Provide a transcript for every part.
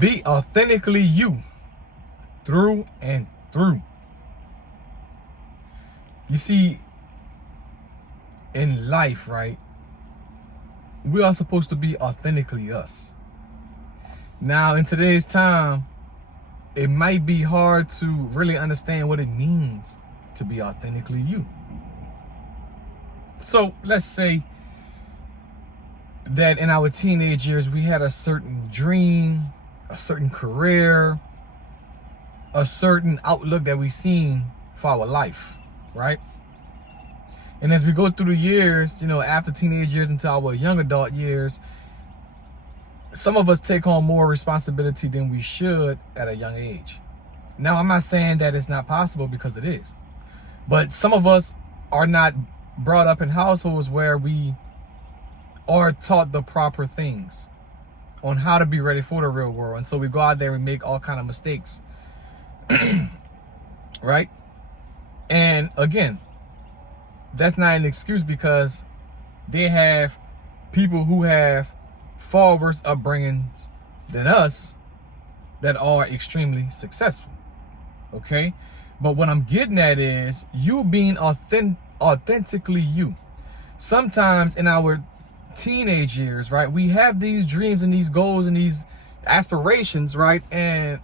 Be authentically you through and through. You see, in life, right, we are supposed to be authentically us. Now, in today's time, it might be hard to really understand what it means to be authentically you. So let's say that in our teenage years, we had a certain dream, a certain career, a certain outlook that we seen for our life, right? And as we go through the years, after teenage years into our young adult years, some of us take on more responsibility than we should at a young age. Now, I'm not saying that it's not possible, because it is. But some of us are not brought up in households where we are taught the proper things on how to be ready for the real world. And so we go out there and make all kind of mistakes. Right? And again, that's not an excuse, because they have people who have far worse upbringings than us that are extremely successful. Okay? But what I'm getting at is you being authentically you. Sometimes in our teenage years, right, we have these dreams and these goals and these aspirations, right, and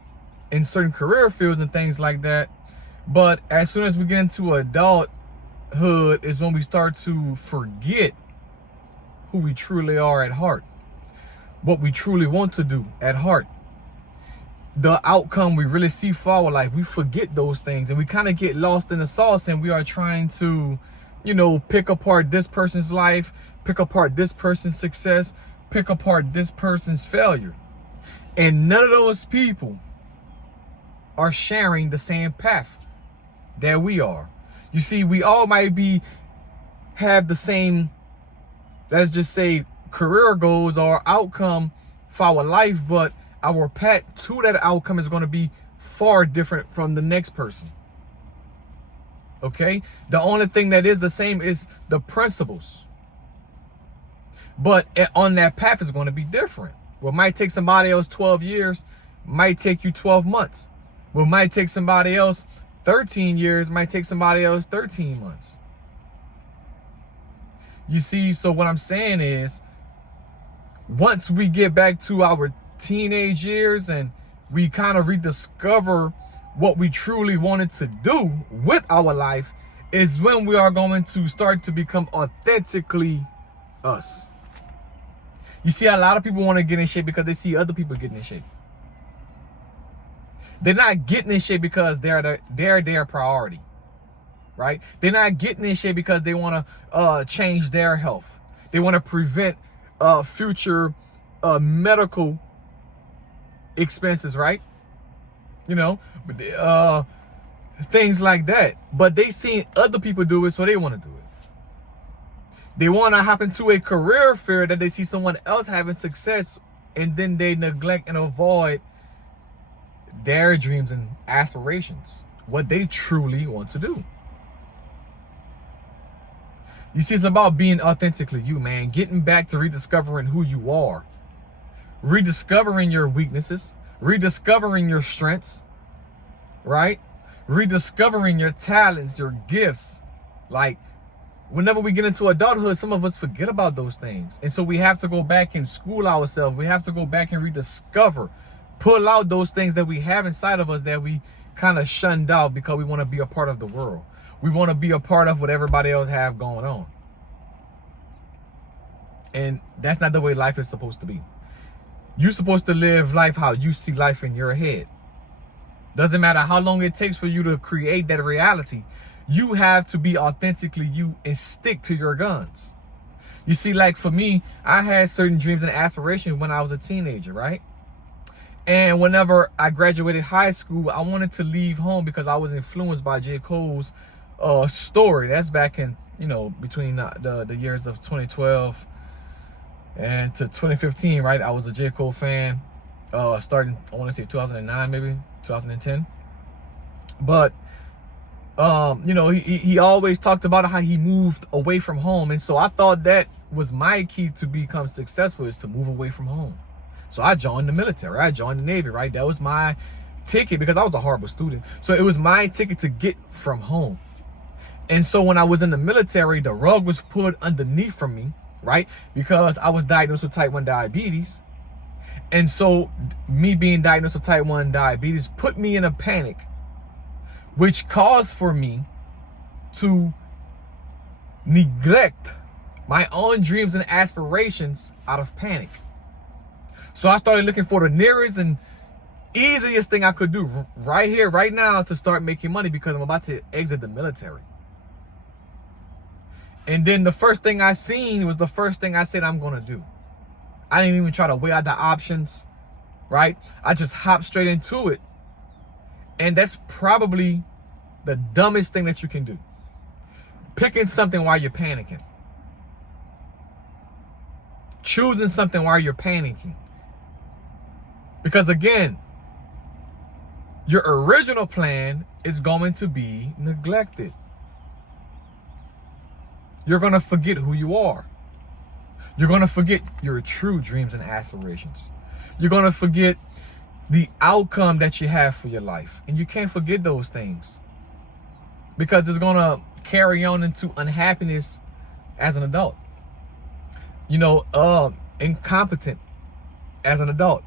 in certain career fields and things like that. But as soon as we get into adulthood is when we start to forget who we truly are at heart, what we truly want to do at heart, the outcome we really see for our life. We forget those things and we kind of get lost in the sauce, and we are trying to, pick apart this person's life, pick apart this person's success, pick apart this person's failure. And none of those people are sharing the same path that we are. You see, we all might have the same, let's just say, career goals or outcome for our life, but our path to that outcome is going to be far different from the next person. Okay? The only thing that is the same is the principles. But on that path is going to be different. What might take somebody else 12 years might take you 12 months. What might take somebody else 13 years might take somebody else 13 months. You see, so what I'm saying is, once we get back to our teenage years and we kind of rediscover what we truly wanted to do with our life, is when we are going to start to become authentically us. You see, a lot of people want to get in shape because they see other people getting in shape. They're not getting in shape because they're their priority, right? They're not getting in shape because they want to change their health. They want to prevent future medical expenses, right? Things like that. But they seen other people do it, so they want to do it. They want to hop into a career field that they see someone else having success, and then they neglect and avoid their dreams and aspirations, what they truly want to do. You see, it's about being authentically you, man. Getting back to rediscovering who you are. Rediscovering your weaknesses. Rediscovering your strengths. Right? Rediscovering your talents, your gifts. Like, whenever we get into adulthood, some of us forget about those things. And so we have to go back and school ourselves. We have to go back and rediscover. Pull out those things that we have inside of us that we kind of shunned out because we want to be a part of the world. We want to be a part of what everybody else have going on. And that's not the way life is supposed to be. You're supposed to live life how you see life in your head. Doesn't matter how long it takes for you to create that reality. You have to be authentically you and stick to your guns. You see, like for me, I had certain dreams and aspirations when I was a teenager, right? And whenever I graduated high school, I wanted to leave home because I was influenced by J. Cole's story. That's back in, between the years of 2012 and to 2015, right? I was a J. Cole fan starting, I want to say 2009, maybe 2010. But, he always talked about how he moved away from home. And so I thought that was my key to become successful, is to move away from home. So I joined the military. I joined the Navy, right? That was my ticket because I was a horrible student. So it was my ticket to get from home. And so when I was in the military, the rug was pulled underneath from me, right? Because I was diagnosed with type 1 diabetes. And so me being diagnosed with type 1 diabetes put me in a panic, which caused for me to neglect my own dreams and aspirations out of panic. So I started looking for the nearest and easiest thing I could do right here, right now, to start making money because I'm about to exit the military. And then the first thing I seen was the first thing I said I'm going to do. I didn't even try to weigh out the options, right? I just hopped straight into it. And that's probably the dumbest thing that you can do. Picking something while you're panicking. Choosing something while you're panicking. Because again, your original plan is going to be neglected. You're going to forget who you are. You're going to forget your true dreams and aspirations. You're going to forget the outcome that you have for your life. And you can't forget those things because it's going to carry on into unhappiness as an adult. You know, incompetent as an adult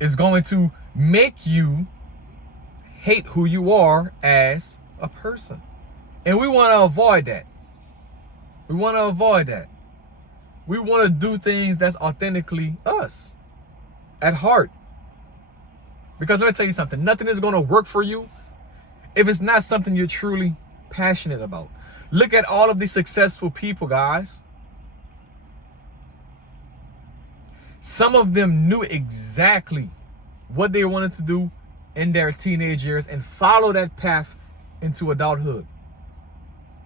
is going to make you hate who you are as a person. And we want to avoid that. We want to avoid that. We want to do things that's authentically us at heart. Because let me tell you something, nothing is going to work for you if it's not something you're truly passionate about. Look at all of these successful people, guys. Some of them knew exactly what they wanted to do in their teenage years and follow that path into adulthood.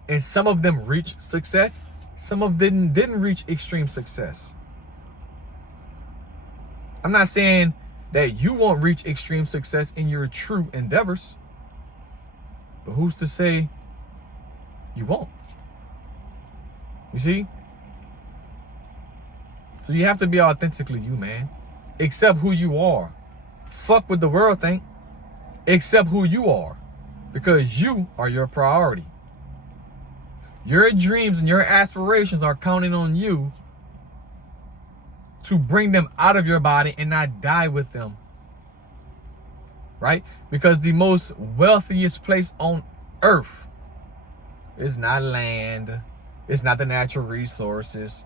And some of them reached success. Some of them didn't reach extreme success. I'm not saying that you won't reach extreme success in your true endeavors, but who's to say you won't? You see? So you have to be authentically you, man. Accept who you are. Fuck what the world think. Accept who you are, because you are your priority. Your dreams and your aspirations are counting on you to bring them out of your body and not die with them. Right? Because the most wealthiest place on earth is not land. It's not the natural resources.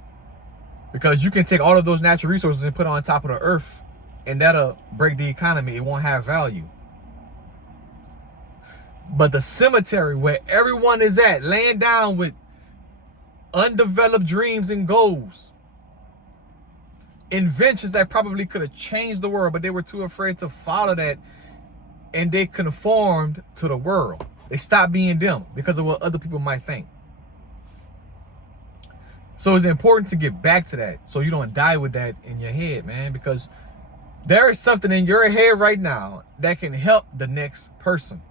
Because you can take all of those natural resources and put it on top of the earth, and that'll break the economy. It won't have value. But the cemetery where everyone is at, laying down with undeveloped dreams and goals, inventions that probably could have changed the world, but they were too afraid to follow that, and they conformed to the world. They stopped being them because of what other people might think. So it's important to get back to that so you don't die with that in your head, man, because there is something in your head right now that can help the next person.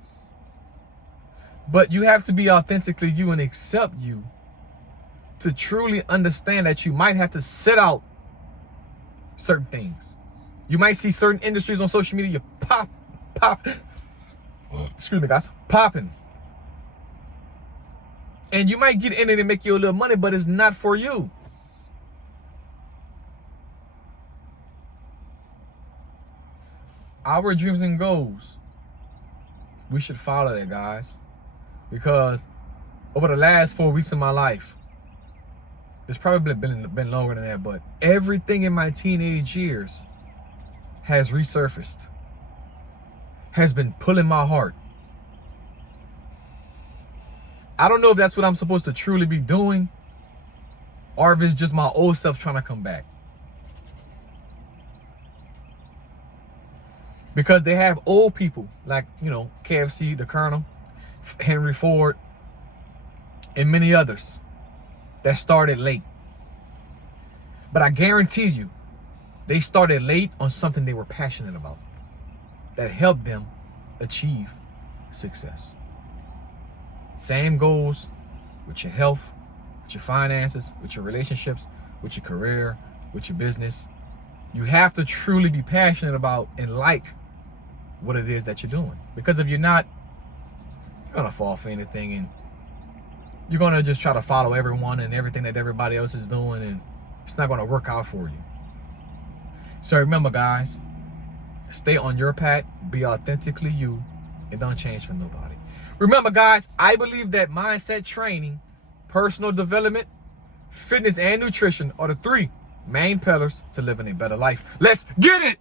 But you have to be authentically you and accept you to truly understand that you might have to sit out certain things. You might see certain industries on social media excuse me, guys, popping. And you might get in it and make you a little money, but it's not for you. Our dreams and goals, we should follow that, guys. Because over the last 4 weeks of my life, it's probably been longer than that, but everything in my teenage years has resurfaced, has been pulling my heart. I don't know if that's what I'm supposed to truly be doing, or if it's just my old self trying to come back. Because they have old people like, you know, KFC, the Colonel, Henry Ford, and many others that started late. But I guarantee you, they started late on something they were passionate about that helped them achieve success. Same goes with your health, with your finances, with your relationships, with your career, with your business. You have to truly be passionate about and like what it is that you're doing. Because if you're not, you're going to fall for anything, and you're going to just try to follow everyone and everything that everybody else is doing, and it's not going to work out for you. So remember, guys, stay on your path, be authentically you, and don't change for nobody. Remember, guys, I believe that mindset training, personal development, fitness, and nutrition are the 3 main pillars to living a better life. Let's get it!